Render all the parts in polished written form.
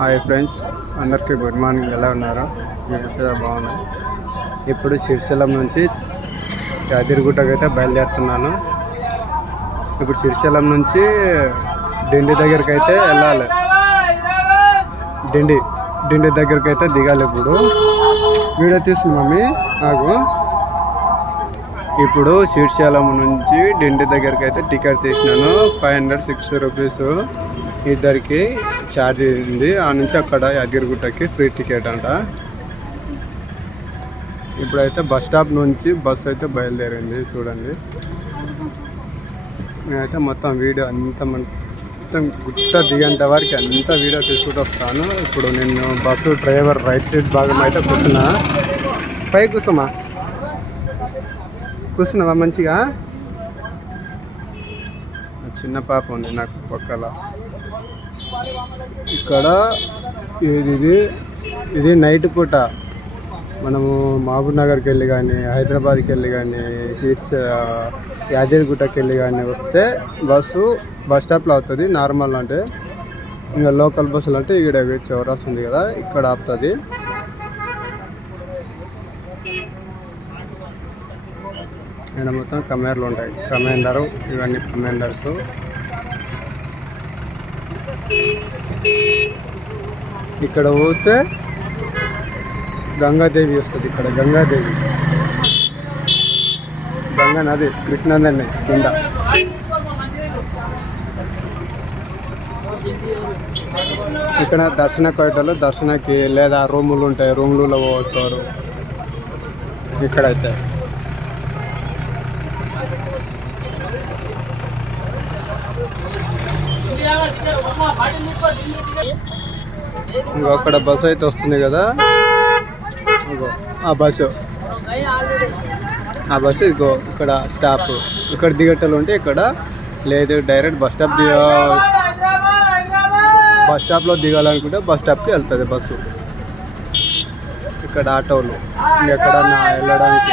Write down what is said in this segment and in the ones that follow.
Hi friends, అందరికీ good morning. ఎలా ఉన్నారు? నేనైతే బాగున్నాను. ఇప్పుడు శ్రీశైలం నుంచి యాదగిరిగుట్టకు అయితే బయలుదేరుతున్నాను. ఇప్పుడు శ్రీశైలం నుంచి డిండి దగ్గరికి అయితే వెళ్ళాలి. డిండి దగ్గరికి అయితే దిగాలి. ఇప్పుడు వీడియో తీస్తుంది మమ్మీ నాకు. ఇప్పుడు శ్రీశైలం నుంచి డిండి దగ్గరికి అయితే టికెట్ తీసినాను. 560 రూపీస్ ఇద్దరికి ఛార్జ్ అయింది. ఆ నుంచి అక్కడ యాదగిరిగుట్టకి ఫ్రీ టికెట్ అంట. ఇప్పుడైతే బస్ స్టాప్ నుంచి బస్సు అయితే బయలుదేరింది. చూడండి, నేనైతే మొత్తం వీడియో మొత్తం గుట్ట దిగేంత వరకు అంతా వీడియో తీసుకుంటూ వస్తాను. ఇప్పుడు నేను బస్సు డ్రైవర్ రైట్ సైడ్ భాగం అయితే కూర్చున్నా. పై కూర్చున్నావా మంచిగా? చిన్న పాప ఉంది నాకు పక్కల. ఇక్కడ ఇది నైట్ పూట మనము మహబూబ్ నగర్కి వెళ్ళి కానీ, హైదరాబాద్కి వెళ్ళి కానీ, యాదగిరిగుట్టకి వెళ్ళి కానీ వస్తే బస్ స్టాప్లో అవుతుంది. నార్మల్ అంటే ఇంకా లోకల్ బస్సులు అంటే ఇక్కడ చౌరాస్ ఉంది కదా, ఇక్కడ ఆపుతుంది. ఇక్కడ మొత్తం కమేర్లు ఉంటాయి. కమాండరు ఇవన్నీ కమాండర్స్. ఇక్కడ పోతే గంగాదేవి వస్తుంది. ఇక్కడ గంగా నది, కృష్ణానది కింద. ఇక్కడ దర్శన కోటలు, దర్శనకి లేదా రూములు ఉంటాయి, రూములలో పోతారు ఇక్కడైతే. ఇంకో అక్కడ బస్సు అయితే వస్తుంది కదా, ఆ బస్సు ఇగో ఇక్కడ స్టాప్. ఇక్కడ దిగట్టలు ఉంటే ఇక్కడ లేదు, డైరెక్ట్ బస్ స్టాప్లో దిగాలనుకుంటే బస్ స్టాప్కి వెళ్తుంది బస్సు. ఇక్కడ ఆటోలు ఎక్కడన్నా వెళ్ళడానికి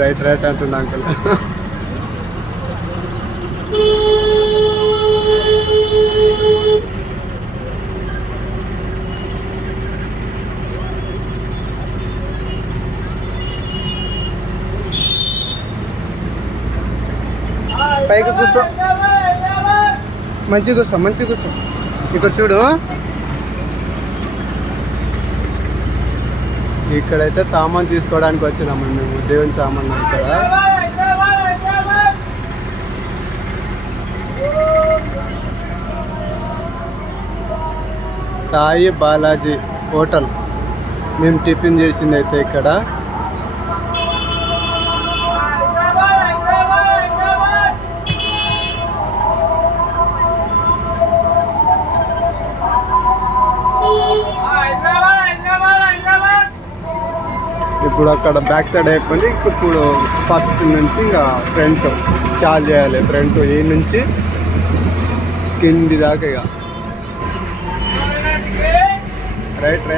రైట్ అంటున్నా అంకుల్. పైకి కూర్చో, మంచిగా కూర్చో. ఇక్కడ చూడు, ఇక్కడైతే సామాన్ తీసుకోవడానికి వచ్చినాము మేము, దేవుని సామాన్. ఇక్కడ సాయి బాలాజీ హోటల్ మేము టిఫిన్ చేసింది అయితే ఇక్కడ. ఇప్పుడు అక్కడ బ్యాక్ సైడ్ అయిపోయింది. ఇప్పుడు ఫస్ట్ నుంచి ఇంకా ఫ్రంట్ చార్జ్ చేయాలి. ఫ్రంట్ ఈ నుంచి కింది దాకా ఇక రైట్.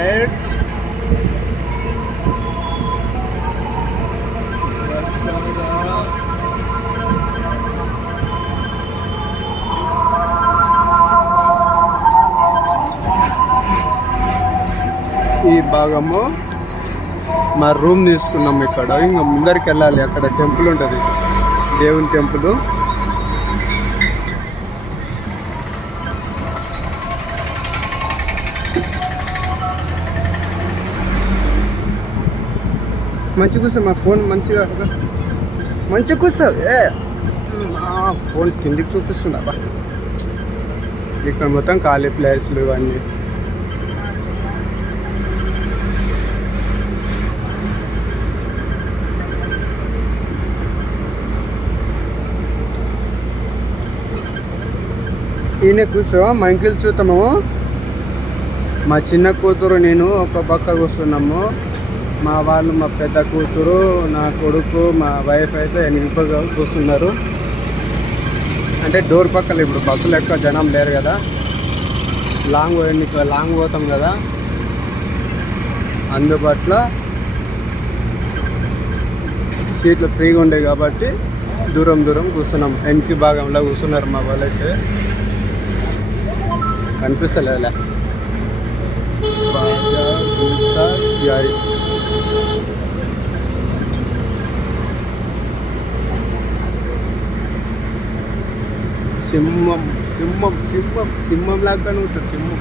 ఈ భాగము మా రూమ్ తీసుకున్నాం ఇక్కడ. ఇంకా ముందరికి వెళ్ళాలి, అక్కడ టెంపుల్ ఉంటుంది, దేవుని టెంపుల్. మంచిగా కూర్చో, మా ఫోన్ మంచిగా కూర్చో. ఫోన్ కిందికి చూపిస్తుందా? ఇక్కడ మొత్తం ఖాళీ ప్లేస్లు ఇవన్నీ. ఈయన కూర్చో, మా ఇంకిల్ చూద్దాము. మా చిన్న కూతురు నేను ఒక పక్క కూర్చున్నాము. మా వాళ్ళు, మా పెద్ద కూతురు, నా కొడుకు, మా వైఫ్ అయితే ఇంకొక కూర్చున్నారు. అంటే డోర్ పక్కల. ఇప్పుడు బస్సులు ఎక్కువ జనం లేరు కదా, లాంగ్ పోతాం కదా, అందుబాటులో సీట్లు ఫ్రీగా ఉండే కాబట్టి దూరం కూర్చున్నాం. వెనక్కి భాగంలో కూర్చున్నారు మా వాళ్ళైతే. కనిపిస్తలేదులే. సింహం సింహం సింహం సింహం లాగానే ఉంటుంది సింహం.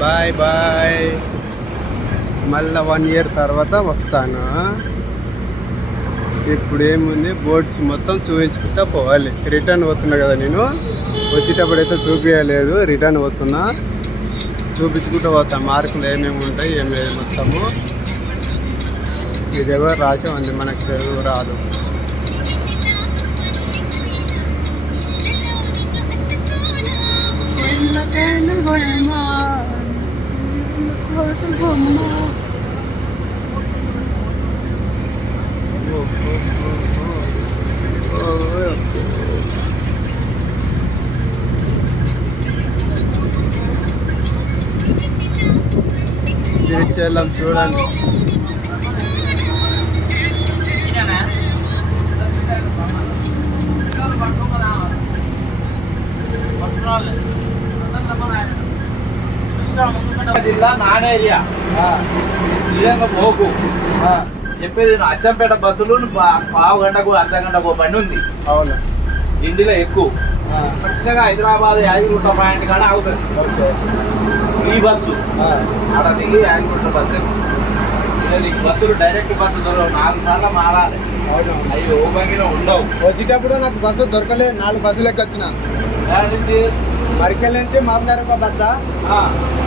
బాయ్ బాయ్, మళ్ళీ 1 ఇయర్ తర్వాత వస్తాను. ఇప్పుడు ఏముంది, బోర్డ్స్ మొత్తం చూపించుకుంటా పోవాలి. రిటర్న్ పోతున్నా కదా నేను, వచ్చేటప్పుడు అయితే చూపించలేదు. రిటర్న్ పోతున్నా, చూపించుకుంటూ పోతాను. మార్కులు ఏమేమి ఉంటాయి ఏమేమి మొత్తము. ఇది ఎవరు రాసే ఉంది, మనకు తెలుగు రాదు. శ్రీశైలం చూడండి. జిల్లా నాన్ ఏరియా పోకు చెప్పేది. అచ్చంపేట బస్సులు పావు గంటకు అర్ధ గంటకు బండి ఉంది. అవును, ఇండిలో ఎక్కువ చక్కగా హైదరాబాద్ యాదగిరిగుట్ట పాయింట్ కాడ ఆగుతుంది. ఈ బస్సు ఆడ దిగి యాదగిరిగుట్ట బస్సు. బస్సులు డైరెక్ట్ బస్సు దొరకవు, 4 సార్లు మారాలి. అవి ఓపెన్ ఉండవు. వచ్చేటప్పుడు నాకు బస్సు దొరకలేదు, 4 బస్సులు ఎక్కొచ్చిన. నుంచి మరికల్ నుంచి మామనార్ ఒక బస్సా,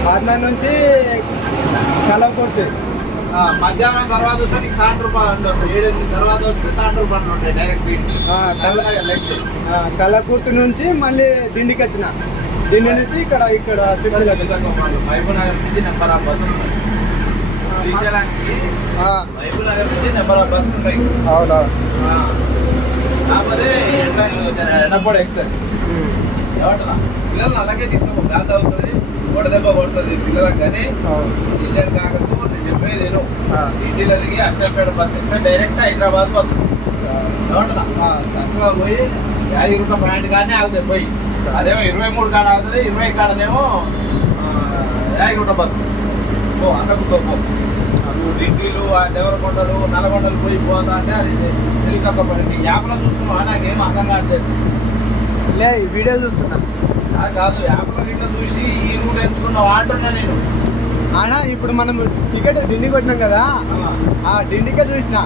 మామనార్ నుంచి కలవకుర్తి. మధ్యాహ్నం తర్వాత వస్తే నీకు 60 రూపాయలు అంటే వస్తాయి. 7 తర్వాత వస్తే 60 రూపాయలు ఉంటాయి డైరెక్ట్. కలకుర్తి నుంచి మళ్ళీ దిండికి వచ్చిన. దిండి నుంచి ఇక్కడ మహబూబ్ నగర్ నుంచి నెంబర్ ఆఫ్ బస్సులు ఉన్నాయి. శ్రీశైలానికి మహబూబ్ నగర్ నుంచి నెంబర్ ఆఫ్ బస్సులు ఉంటాయి. అవునా, కాకపోతే ఎండపడ ఎక్కుతుంది. ఏమంటున్నా, పిల్లలు అలాగే తీసుకో, గాలి అవుతుంది, దెబ్బ కొడుతుంది పిల్లలకు. కానీ ఇండియన్ కాకతో నేను చెప్పేది నేను, ఇంటిలో దిగి అచ్చంపేట బస్సు ఎక్కితే డైరెక్ట్ హైదరాబాద్ బస్సు. ఏమంటున్నా, చక్కగా పోయి యాదగిరిగుట్ట పాయింట్ కానీ ఆగుతుంది పోయి. అదేమో 23 కాడ ఆగుతుంది, 20 కాడనేమో యాదగిరిగుట్ట బస్సు. అన్నకు పో నువ్వు ఢిల్లీలు, దేవరకొండలు, నల్గొండలు పోయి పోతా అంటే అది హెలికాప్టర్ పడింది. యాప్లో చూస్తున్నావా? నాకేమో అర్థం కావట్లేదు. లేదు, వీడియో చూస్తున్నా. కాదు, యాప్లో గిట్ల చూసి ఈ రూట్ ఎంచుకున్నావు అంటున్నా నేను. ఆనా ఇప్పుడు మనం టికెట్ ఢిల్లీ కొట్టినాం కదా, ఆ ఢిల్లీకే చూసిన.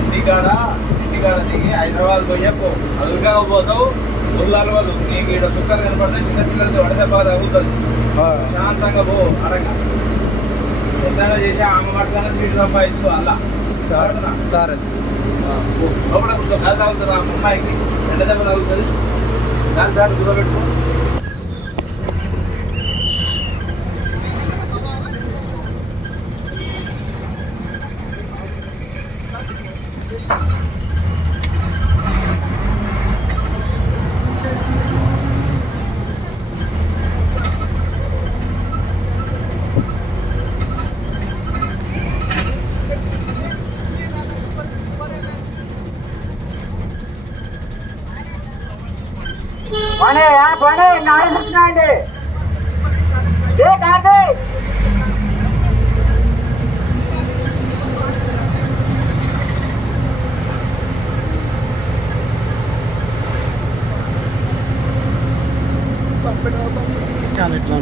ఇంటికాడ దిగి హైదరాబాద్ పోయే అదుగా పోతావు. ఉల్లాల వాళ్ళు నీకు ఇక్కడ సుక్కలు కనపడితే చిన్నపిల్లలతో వడదెబ్బ తగ్గుతుంది. శాంతంగా పో. అడగా ఎంతైనా చేసి ఆమె మట్టుకన్నా సీటు సంపాదించు. అలా సార్ లోపల కొంచెం గాలి తాగుతుంది. ఆ అమ్మాయికి ఎండ దెబ్బ తగ్గుతుంది. దాని దాన్ని కూరబెట్టుకో. నాలుగుండి చాలా ఇట్లా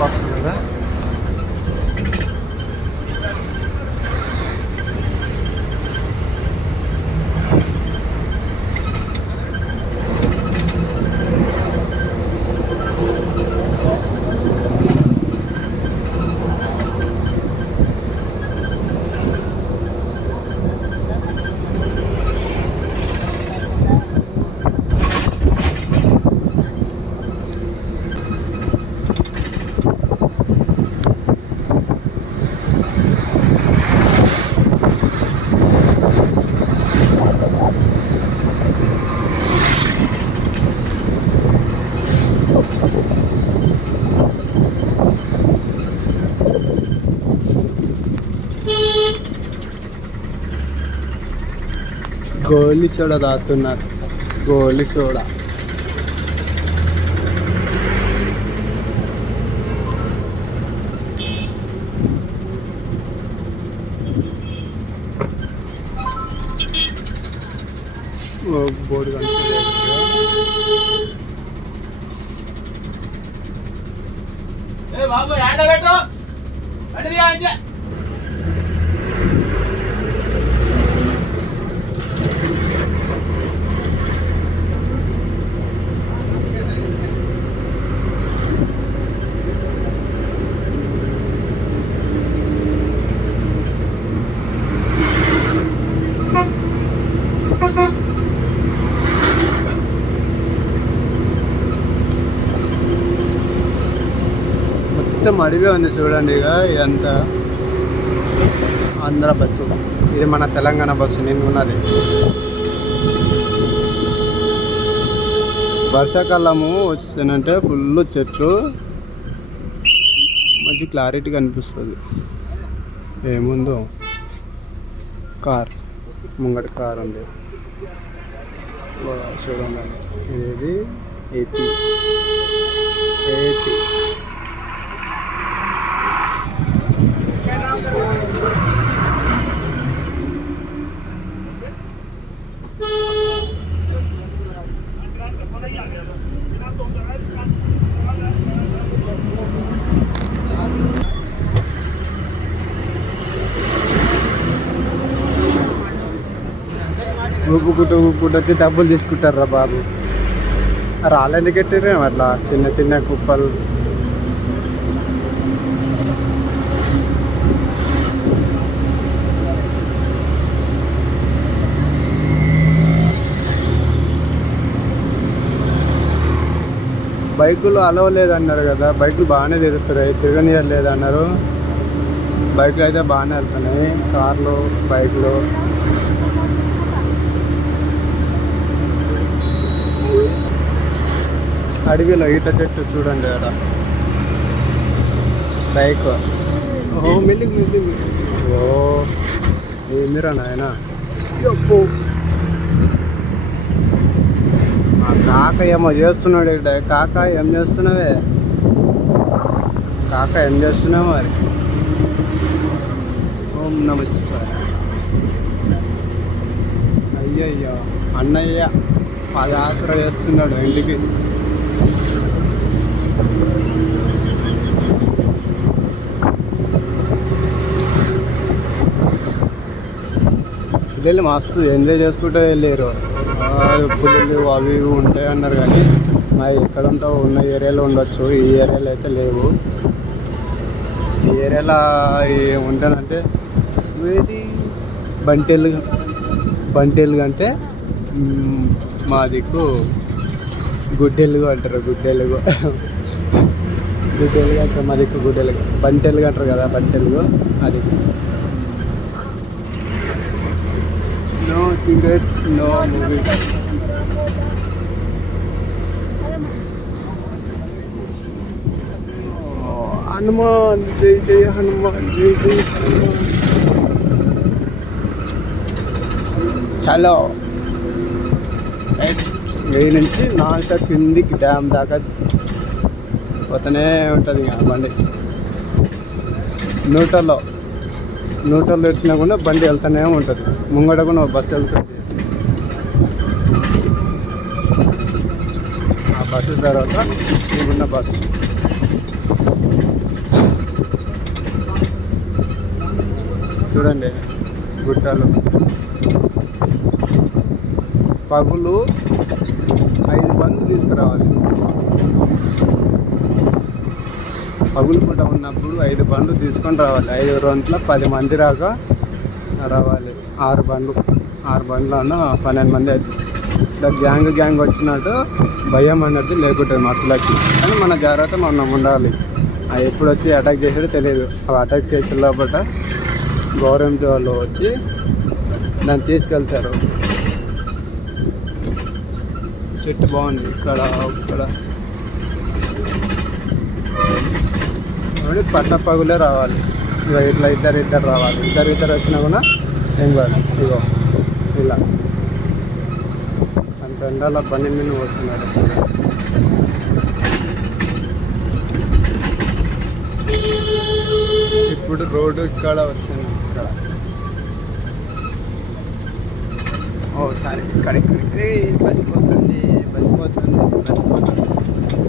పక్కన కదా. గోలి సోడా తాగుతున్నారు. గోలి సోడా. బోర్డు కనిపించలేదు. బాబు ఎండబెట్టు అడిగి మొత్తం అడివే ఉంది చూడండి. ఇక ఇదంతా ఆంధ్ర బస్సు. ఇది మన తెలంగాణ బస్సు నేను ఉన్నది. వర్షాకాలము వస్తుందంటే ఫుల్ చెట్లు, మంచి క్లారిటీ కనిపిస్తుంది. ఏముందో కార్, ముంగట కార్ ఉంది చూడండి. ఇది ఏపీ. ఊపుకుంటూ వచ్చి డబ్బులు తీసుకుంటారా బాబు. రాళ్ళు ఎందుకు పెట్టిర్రు అట్లా చిన్న చిన్న కుప్పలు. బైకులు అలవలేదన్నారు కదా, బైకులు బాగానే తిరుగుతున్నాయి, తిరగనియలేదన్నారు. బైకులు అయితే బాగానే వెళ్తున్నాయి, కార్లు బైకులు. అడవిలో ఈత చెట్టు చూడండి అక్కడ. బైక్ మెల్లిగి. ఓ ఏందిరా నాయన. మా కాక ఏమో చేస్తున్నాడు ఇక్కడ. కాక ఏం చేస్తున్నావే? కాక ఏం చేస్తున్నావు మరి? ఓం నమ శివాయ. అయ్యయ్యో అన్నయ్య పాదయాత్ర చేస్తున్నాడు ఇంటికి. పిల్లలు మస్తు ఎంజాయ్ చేసుకుంటూ వెళ్ళారు. పుల్లలు అవి ఇవి ఉంటాయి అన్నారు, కానీ మరి ఎక్కడ ఉంటావు, ఉన్న ఏరియాలో ఉండొచ్చు. ఈ ఏరియాలో అయితే లేవు. ఈ ఏరియాలో ఉంటానంటే ఇది బంటెలుగు అంటే మా దిక్కు గుడ్డెలుగు అంటారు. గుడ్డెలుగు అంటారు మా దిక్కు. గుడ్డెలుగు బంటెలుగు అంటారు కదా, బంటెలుగు అది. No cigarette, no movie. Hanuman జై జై హనుమాన్, జై జై హనుమాన్. చలో రైట్. వేయి నుంచి నాన్ స్టాప్ కిందికి డ్యామ్ దాకా పోతూనే ఉంటుంది ఇంకా బండి. న్యూట్రల్లో వచ్చినా కూడా బండి వెళ్తూనే ఉంటుంది. ముంగట కూడా బస్సు వెళ్తుంది. ఆ బస్సు తర్వాత ఇప్పుడున్న బస్సు. చూడండి గుట్టలు. పగులు 5 బండ్లు తీసుకురావాలి. పగులు పూట ఉన్నప్పుడు 5 బండ్లు తీసుకొని రావాలి. 5 రోజుల 10 మంది రాగా రావాలి. 6 బండ్లు అన్న 12 మంది అవుతుంది. ఇట్లా గ్యాంగ్ వచ్చినట్టు భయం అన్నట్టు లేకుంటుంది మనుషులకి. కానీ మన జాగ్రత్త మనం ఉండాలి. అవి ఎప్పుడు వచ్చి అటాక్ చేసేది తెలియదు. అవి అటాక్ చేసే లోపల గవర్నమెంట్ వాళ్ళు వచ్చి దాన్ని తీసుకెళ్తారు. చెట్టు బాగుంది ఇక్కడ. పట్టపగులే రావాలి. ఇట్లా ఇద్దరు రావాలి. ఇద్దరు వచ్చినా కూడా ఏం కాదు. ఇగో ఇలా ఎండల బండి మీద పోతున్నాడు అసలు. ఇప్పుడు రోడ్డు ఇక్కడ వచ్చింది. ఇక్కడ ఓ సారీ ఇక్కడికి బస్ పోతుంది.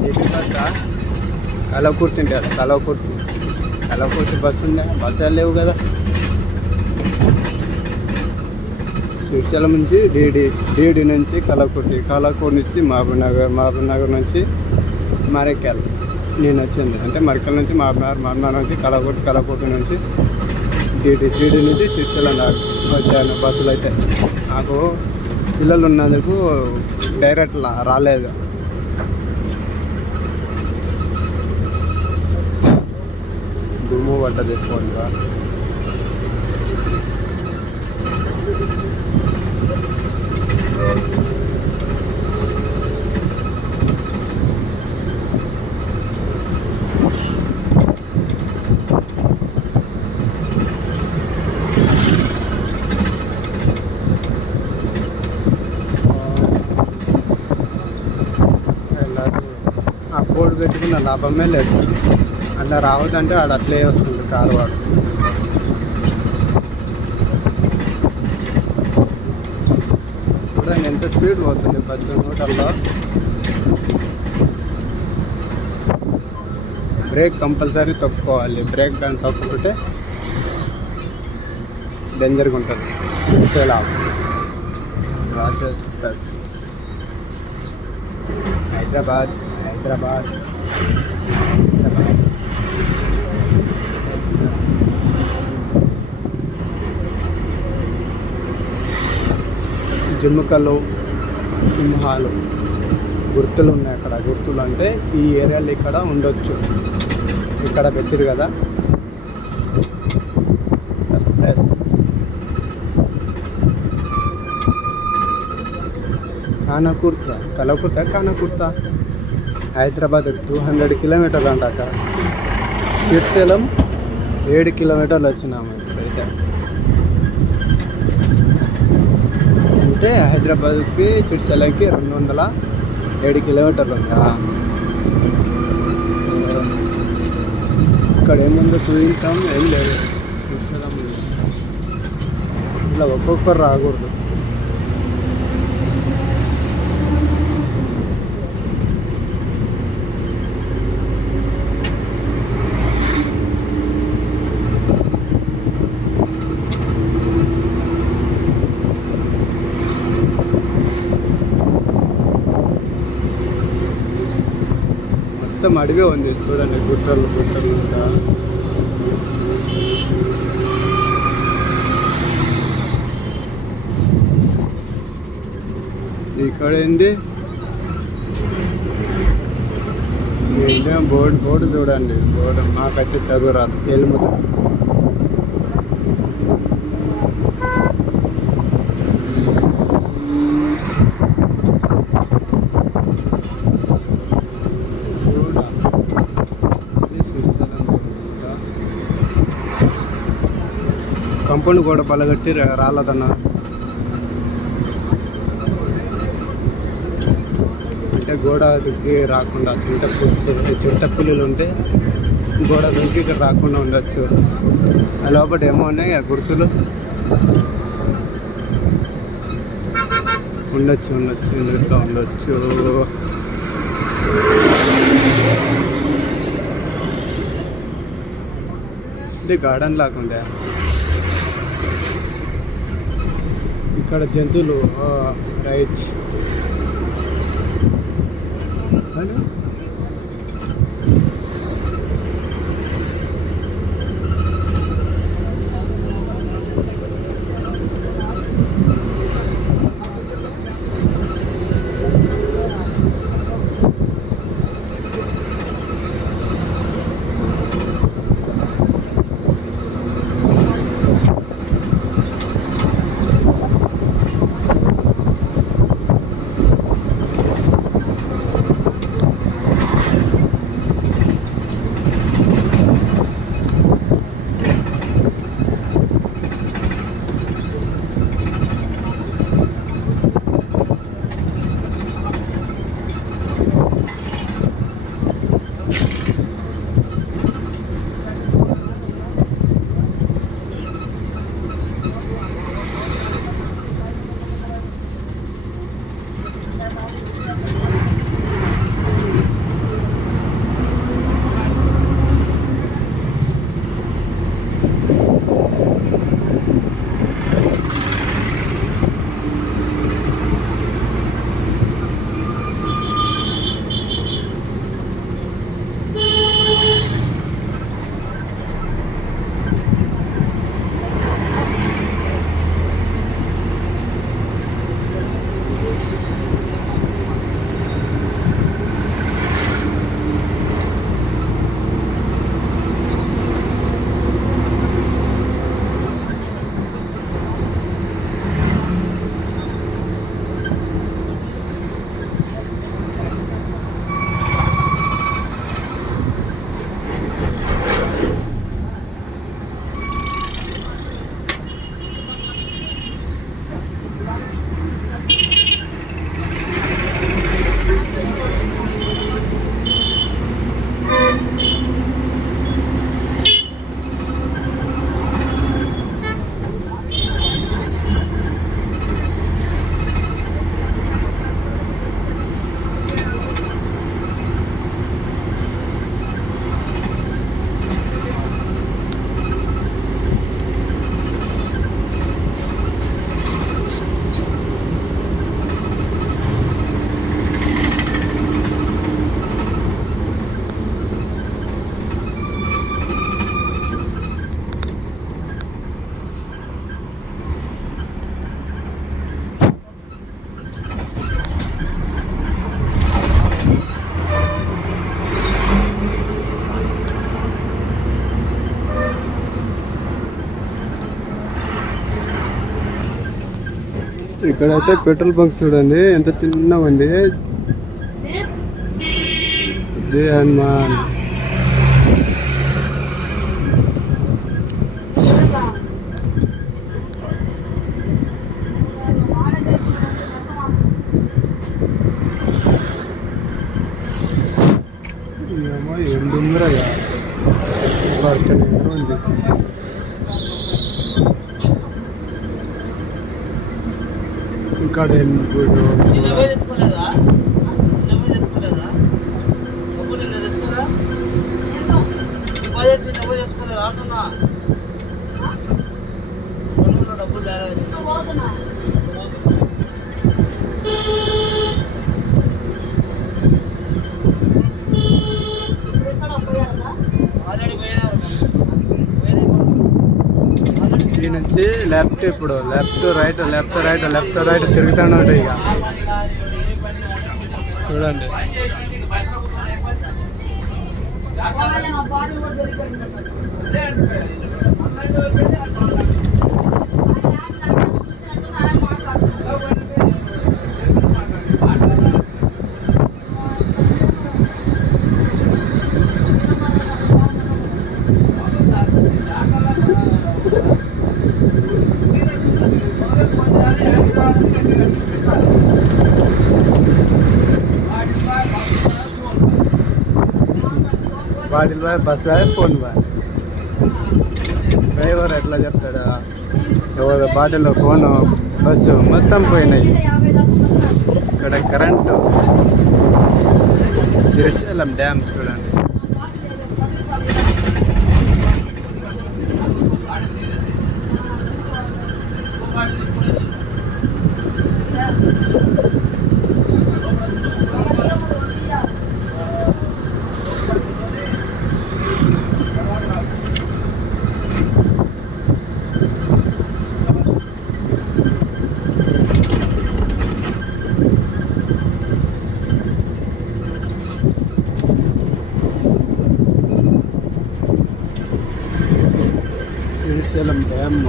ఏపీ బస్సా? కలవకుర్తి ఉంటాడు. కలవకుర్తి బస్సు ఉందా? బస్సు లేవు కదా. శ్రీశైలం నుంచి డీడీ నుంచి కలవకుర్తి నుంచి మహబూబ్నగర్ నుంచి మరికల్ నేను వచ్చింది. అంటే మరికల్ నుంచి మహబూబ్నగర్ నుంచి కలవకుర్తి నుంచి డీడీ నుంచి శ్రీశైలం దాకా వచ్చాను బస్సులు. అయితే నాకు పిల్లలు ఉన్నందుకు డైరెక్ట్ రాలేదు. దుమ్ము పడ్డది ఫోన్గా. ఆ బోర్డు పెట్టుకున్న లాభమే లేదు. అలా రావద్దంటే ఆడ అట్లే వస్తుంది కారు వాడు. చూడండి ఎంత స్పీడ్ పోతుంది బస్సు నూటల్లో. బ్రేక్ కంపల్సరీ తొక్కుకోవాలి. బ్రేక్ దాన్ని తొక్కుకుంటే డేంజర్గా ఉంటుంది. శ్రీశైలం రాజేష్ బస్ హైదరాబాద్. జుమ్ముకలు, సింహాలు గుర్తులు ఉన్నాయి అక్కడ. గుర్తులు అంటే ఈ ఏరియాలో ఇక్కడ ఉండొచ్చు. ఇక్కడ పెట్టిరు కదా ఎక్స్ప్రెస్. కానకుర్త హైదరాబాద్ 200 కిలోమీటర్లు అంట. అక్కడ శ్రీశైలం 7 కిలోమీటర్లు వచ్చినాము ఇప్పుడైతే. అంటే హైదరాబాద్కి శ్రీశైలంకి 207 కిలోమీటర్లు ఉందా. ఇక్కడ ఏముందో చూపించాం, ఏం లేదు. శ్రీశైలం ఇట్లా ఒక్కొక్కరు రాకూడదు. మొత్తం అడిగే ఉంది చూడండి. గుట్టలు ఉంటా. ఇక్కడ ఏంది బోర్డు చూడండి. బోర్డు మాకైతే చదువు రాదు. ఎలుముద్ర కంపౌండ్ కూడా పలగట్టి రాలేదన్నారు. అంటే గోడ దుక్కి రాకుండా చింతపుల్లులు ఉంటే గోడ దుక్కి ఇక్కడ రాకుండా ఉండొచ్చు. లోపల ఏమో ఉన్నాయి ఆ గుర్తులు ఉండొచ్చు ఇంట్లో ఉండొచ్చు. ఇది గార్డెన్ లాగా ఇక్కడ జంతువులు. రైట్ ఇక్కడైతే పెట్రోల్ బంక్ చూడండి ఎంత చిన్నగా ఉంది. జై హనుమాన్. ఏమో ఎందుందిరా పడుతూనే ఉంది. ఇక్కడ ఈ నుంచి లెఫ్ట్, ఇప్పుడు left right left right left right తిరుగుతాడు ఇక చూడండి. Bottle bye, bus bye, phone bye. Driver ఎట్లా చెప్తాడు? ఎవరు బాటిల్లో ఫోను, బస్సు మొత్తం పోయినాయి. ఇక్కడ కరెంటు, శ్రీశైలం డ్యామ్ చూడండి. శ్రీశైలం డ్యామ్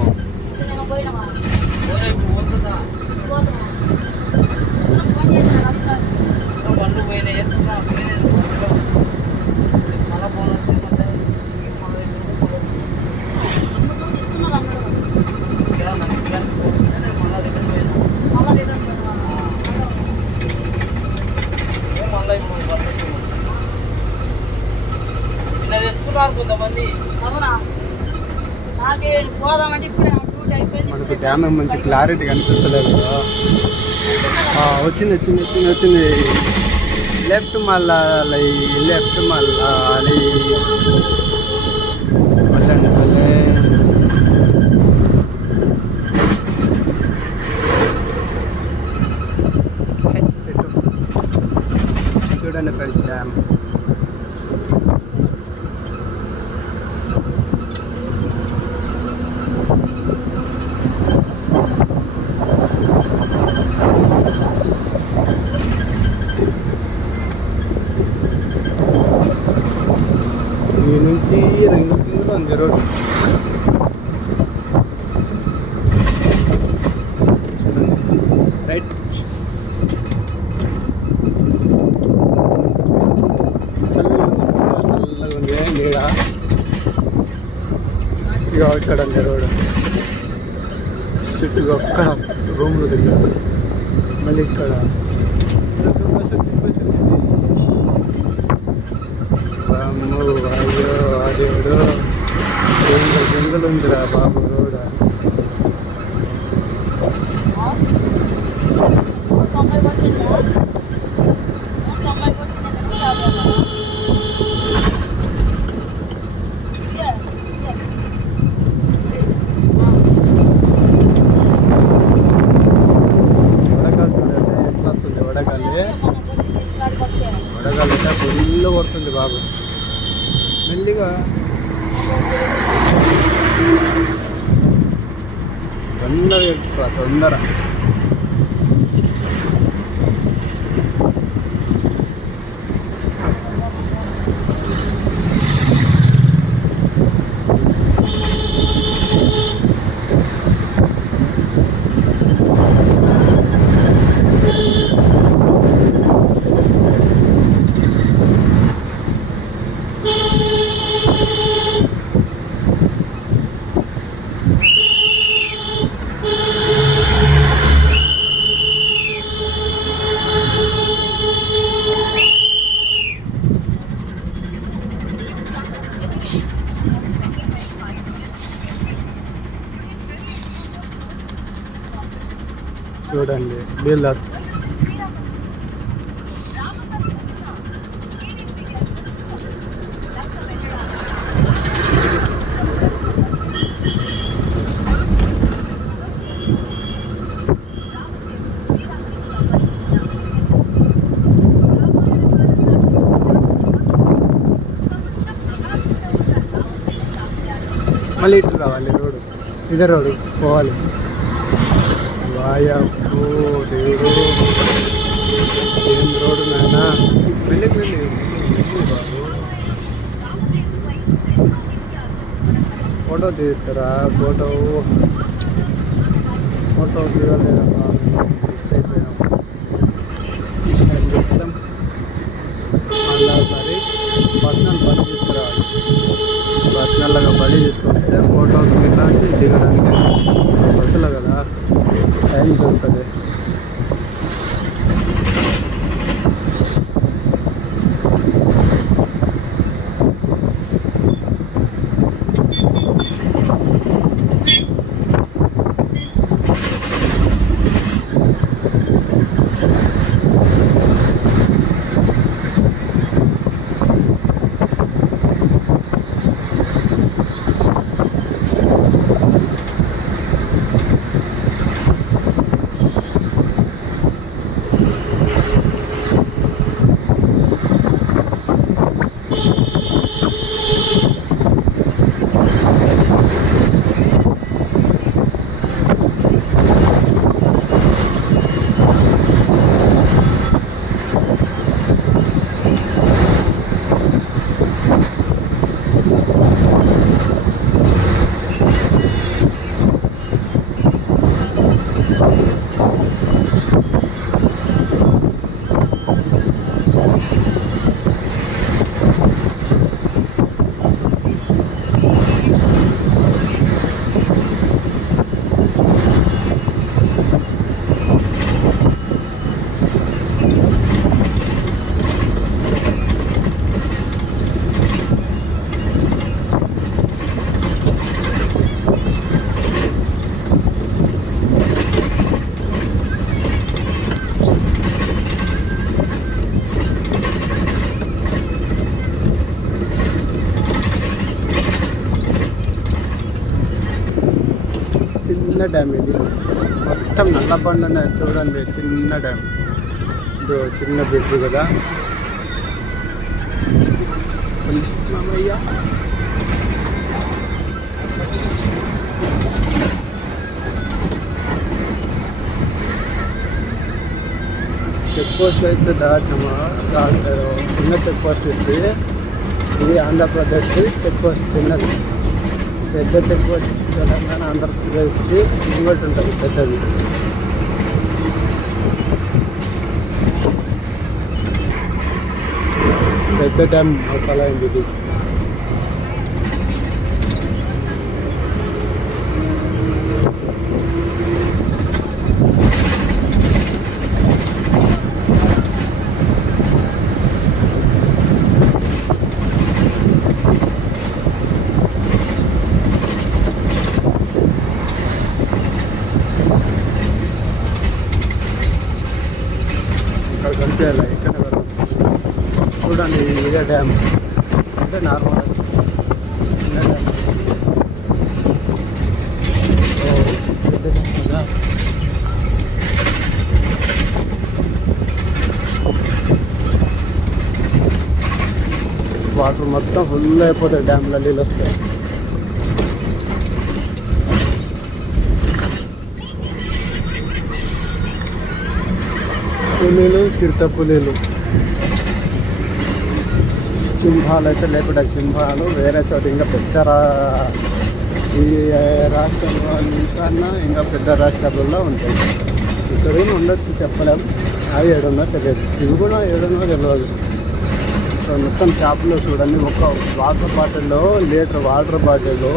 తెచ్చుకున్నారు కొంతమంది. మనకు డ్యామ్ మంచి క్లారిటీ కనిపిస్తలేదు. వచ్చింది వచ్చింది వచ్చింది వచ్చింది. లెఫ్ట్ మళ్ళీ లెఫ్ట్ మళ్ళీ మళ్ళీ చూడండి ఫ్రెండ్స్ డ్యామ్. ఈ నుంచి రింగు కింద ఉంది రోడ్. చూడండి రైట్. చల్లగా ఉంది నీడ. ఇక ఇక్కడ ఉంది రోడ్. చుట్టూ ఒక్కడ రూమ్లు దగ్గర మళ్ళీ ఇక్కడ బస్ వచ్చింది. అయ్యో అదేడు జంగలు ఉందిరా బాబు రోడ్. వడగాలి చూడండి ఎట్లా వస్తుంది. వడగాలి అయితే ఫుల్ కొడుతుంది బాబు. మెల్లిగా తొందర చూడండి నీళ్ళు. మళ్ళీ ఇటు రావాలి రోడ్డు, ఇదే రోడ్డు పోవాలి. వాయప్పో దేవుడు, ఏం రోడ్డు నాయనా. వెళ్ళి బాబు, ఫోటో తీస్తారా? ఫోటో తీయలేదమ్మా, మిస్ అయిపోయినాం. ఏం చేస్తాం? మళ్ళా సరే పర్సనల్ బండి తీసుకురావాలి. పర్సనల్గా బండి తీసుకొస్తే ఫోటోస్ ఇలాంటి దిగడానికి బస్సులో కదా టైం దొరుకుతుంది. చిన్న డ్యామ్ ఇది, మొత్తం నల్లబండ చూడండి. చిన్న డ్యామ్, ఇది చిన్న బ్రిడ్జ్ కదా. మామయ్య చెక్ పోస్ట్ అయితే దాటినామా? చిన్న చెక్ పోస్ట్ ఇస్తే ఇది ఆంధ్రప్రదేశ్ చెక్ పోస్ట్ చిన్నది. పెద్ద చెక్ పోస్ట్ తెలంగాణ ఆంధ్రప్రదేశ్కి ఇంకోటి ఉంటుంది పెద్దది. పెద్ద డ్యామ్ మసాలా అయింది ఇది. ఇక్కడ కనిపించాలి, ఇక్కడ చూడండి. ఇదే డ్యామ్ అంటే నార్మల్ చిన్న డ్యామ్. పెద్ద డ్యామ్ కదా. వాటర్ మొత్తం ఫుల్ అయిపోతాయి, డ్యామ్లో నీళ్ళు వస్తాయి. పులీలు, చిరుత పులీలు, సింహాలు అయితే లేకుండా సింహాలు వేరే చోట ఇంకా పెద్ద ఈ రాష్ట్రంలో ఇంకా పెద్ద రాష్ట్రాలలో ఉంటాయి. ఇక్కడ ఉండొచ్చు, చెప్పలేం. అది ఏడున్నా తెలియదు, ఇవి కూడా ఏడున్నా తెలియదు. సో మొత్తం చేపలు చూడండి. ఒక వాటర్ బాటిల్లో లీటర్ వాటర్ బాటిల్లో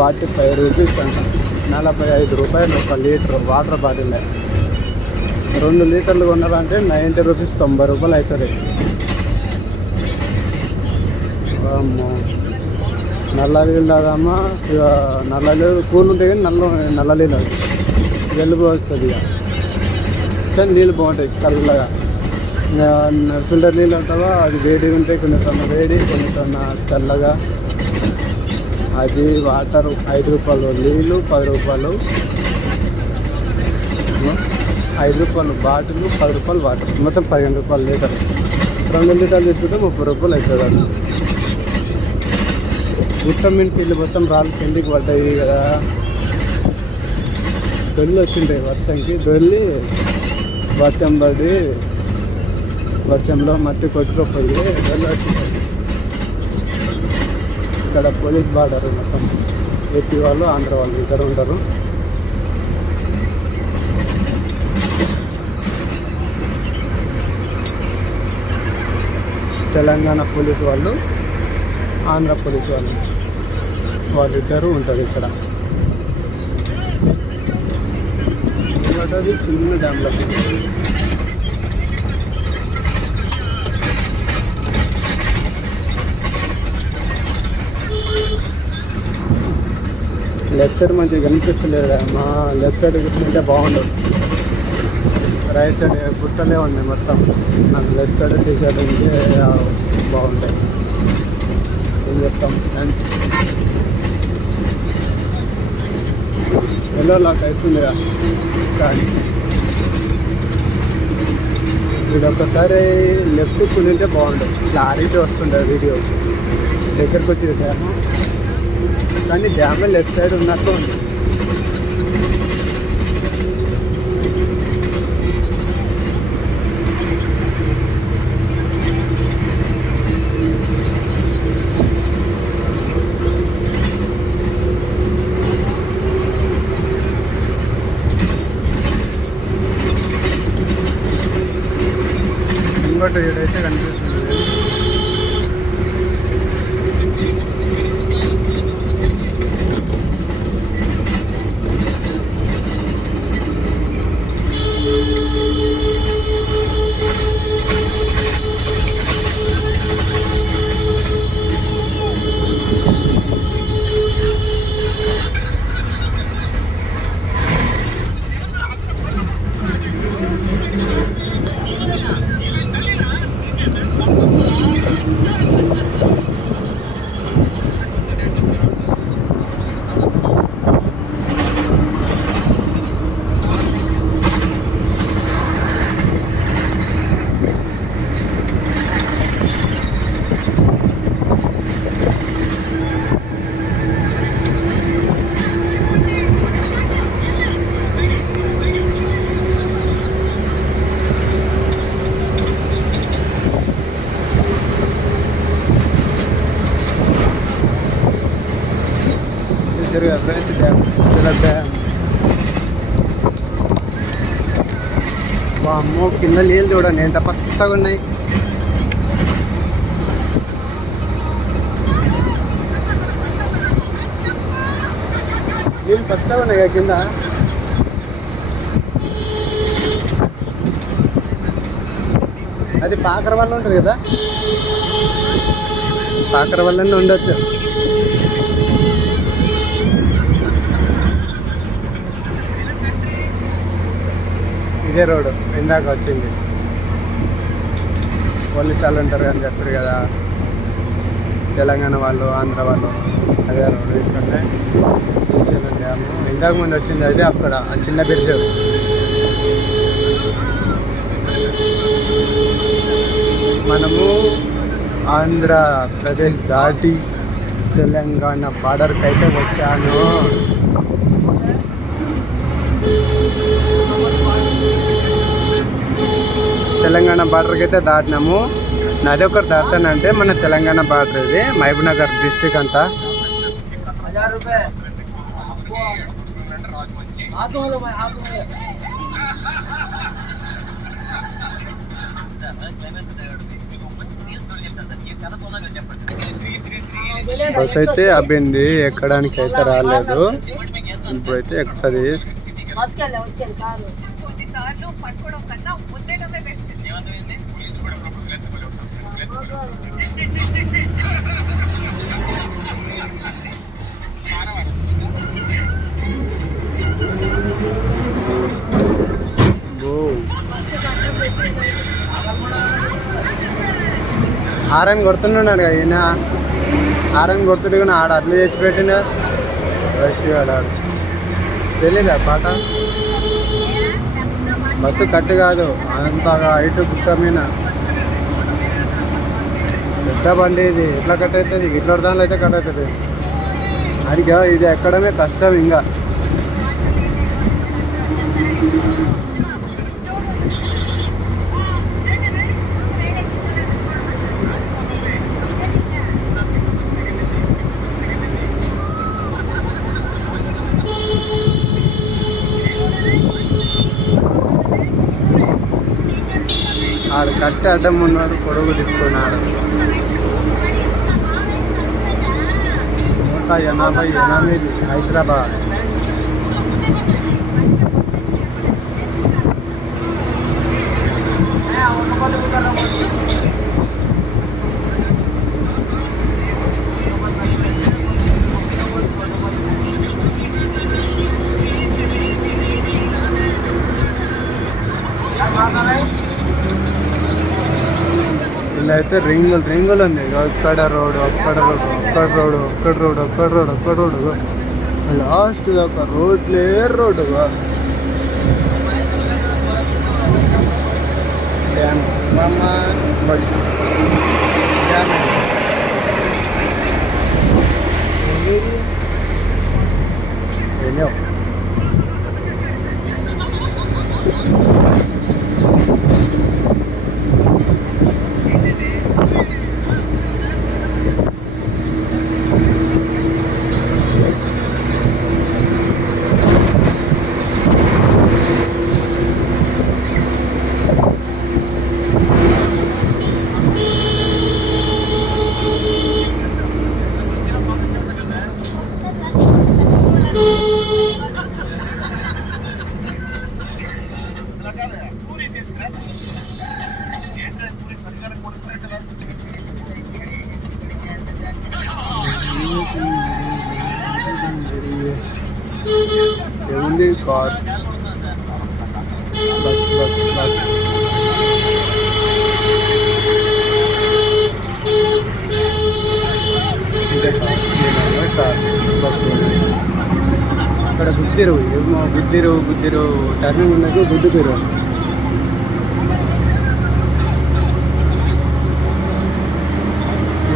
45 రూపీస్ అంట. 45 రూపాయలు ఒక లీటర్ వాటర్ బాటిల్. 2 లీటర్లు కొనాలంటే 90 రూపీస్, 90 రూపాయలు అవుతుంది. నల్ల నీళ్ళు తాగమ్మా, నల్ల నీళ్ళు కూల్ ఉంటాయి కానీ నల్ల నీళ్ళు వెలుగు వస్తుంది. ఇక వెచ్చని నీళ్ళు బాగుంటాయి చల్లగా. ఫిల్టర్ నీళ్ళు అంటావా అది వేడిగా ఉంటాయి, కొన్ని సన్న వేడి, కొన్ని సన్న చల్లగా. అది వాటర్ 5 రూపాయలు నీళ్ళు, 10 రూపాయలు 5 రూపాయలు బాటిల్, 10 రూపాయలు వాటర్, మొత్తం 15 రూపాయలు లీటర్. 2 లీటర్లు తీసుకుంటే 30 రూపాయలు అవుతుంది. అది విటమిన్ టీలు మొత్తం రాళ్ళు కిందికి పడ్డాయి కదా, దొల్లి వచ్చింటాయి వర్షంకి. దొల్లి వర్షం పడి వర్షంలో మట్టి కొట్టుకోపోయి దొల్లి వచ్చింటాయి. ఇక్కడ పోలీస్ బార్డర్ మొత్తం ఏపీ వాళ్ళు ఆంధ్ర వాళ్ళు ఇద్దరు ఉంటారు. తెలంగాణ పోలీసు వాళ్ళు, ఆంధ్ర పోలీసు వాళ్ళు, వాళ్ళిద్దరూ ఉంటారు ఇక్కడ. అది చిన్న డ్యామ్లో లెఫ్ట్ సైడ్ మంచిగా కనిపిస్తలేదు. మా లెఫ్ట్ సైడ్ కూర్చుంటే బాగుండదు. రైట్ సైడ్ గుట్టలే ఉన్నాయి మొత్తం. నాకు లెఫ్ట్ సైడ్ తీసేయడానికి బాగుంటాయి. ఏం చేస్తాం ఎలా నాకు అవుతుందిరా కానీ ఇది ఒక్కసారి లెఫ్ట్ కునింటే బాగుండదు. ఇట్లా ఆరితే వస్తుండే వీడియో దగ్గరకు వచ్చి డ్యామ్, కానీ డ్యామ్ లెఫ్ట్ సైడ్ ఉన్నట్టు ఉంది. ఇంకోటి ఏదైతే కనిపిస్తుంది ఫ్రెండ్స్. డ్యామ్ అమ్మో, కింద నీళ్ళు చూడండి ఎంత పచ్చగా ఉన్నాయి. నీళ్ళు పచ్చగా ఉన్నాయి కదా కింద. అది పాకర వల్ల ఉంటుంది కదా, పాకర వల్లనే ఉండొచ్చు. ఇదే రోడ్డు ఇందాక వచ్చింది. పోలీసు వాళ్ళు ఉంటారు అని చెప్పారు కదా, తెలంగాణ వాళ్ళు, ఆంధ్ర వాళ్ళు. అదే రోడ్డు ఇక్కడనే శ్రీశైలం డ్యాము. ఇందాక ముందు వచ్చింది అయితే అక్కడ ఆ చిన్న బ్రిడ్జ్. మనము ఆంధ్రప్రదేశ్ దాటి తెలంగాణ బార్డర్కి అయితే వచ్చాను. తెలంగాణ బార్డర్కి అయితే దాటినాము. నది ఒకటి దాటానంటే మన తెలంగాణ బార్డర్ ఇది, మహబూబ్నగర్ డిస్టిక్ అంతా. బస్ అయితే అబ్బింది, ఎక్కడానికి అయితే రాలేదు. ఇప్పుడైతే ఎక్కుతుంది. ఆరని కొడుతున్నాడు ఈయన, ఆరని కొడుతుంటే కానీ ఆడ అట్లా చేసి పెట్టిన ఫస్ట్ ఆడాడు. తెలీదా పాట? బస్సు కట్టు కాదు, అంతగా హైట్ గుట్ట మీద పెద్ద బండి ఇది. ఎట్లా కట్ అవుతుంది? ఇట్లా దానిలో అయితే కట్ అవుతుంది. అడిగా ఇది ఎక్కడమే కష్టం. ఇంకా ఆడు కట్టి అడ్డం ఉన్నాడు, పొడుగు తిప్పుకున్నాడు. 188 హైదరాబాద్. ఇలా అయితే రింగులు ఉంది. ఒక్కడ రోడ్డు, ఒక్కడ రోడ్డు, ఒక్కడ రోడ్డు, ఒక్కడ రోడ్డు, ఒక్కడ రోడ్డు, ఒక్కడ రోడ్డు, లాస్ట్ ఒక రోడ్లే రోడ్డు. ఏముంది? Car, bus bus bus. ఇదే కార్ బస్సు. అక్కడ గుద్దిరు, ఏమో గుద్దిరు టర్నింగ్ ఉన్నది, గుద్దురు.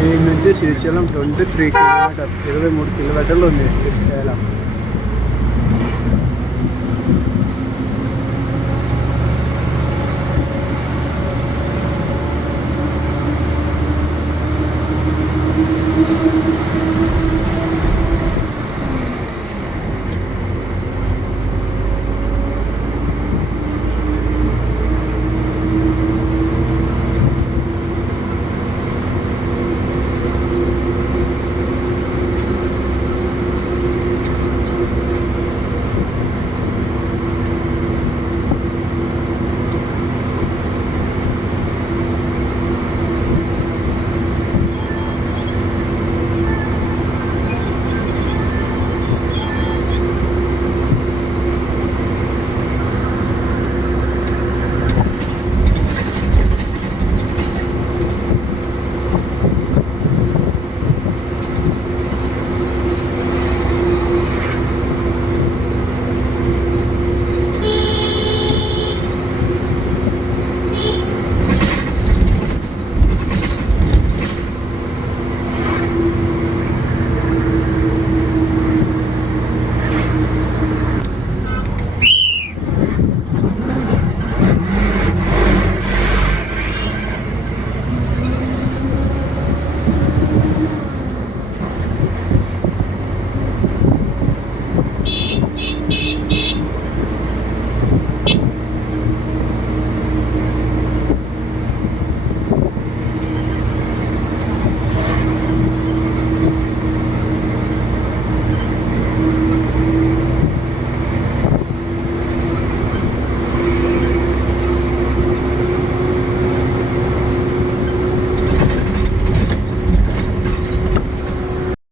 ఈ నుంచి శ్రీశైలం 23 కిలోమీటర్, 23 కిలోమీటర్లు ఉంది శ్రీశైలం.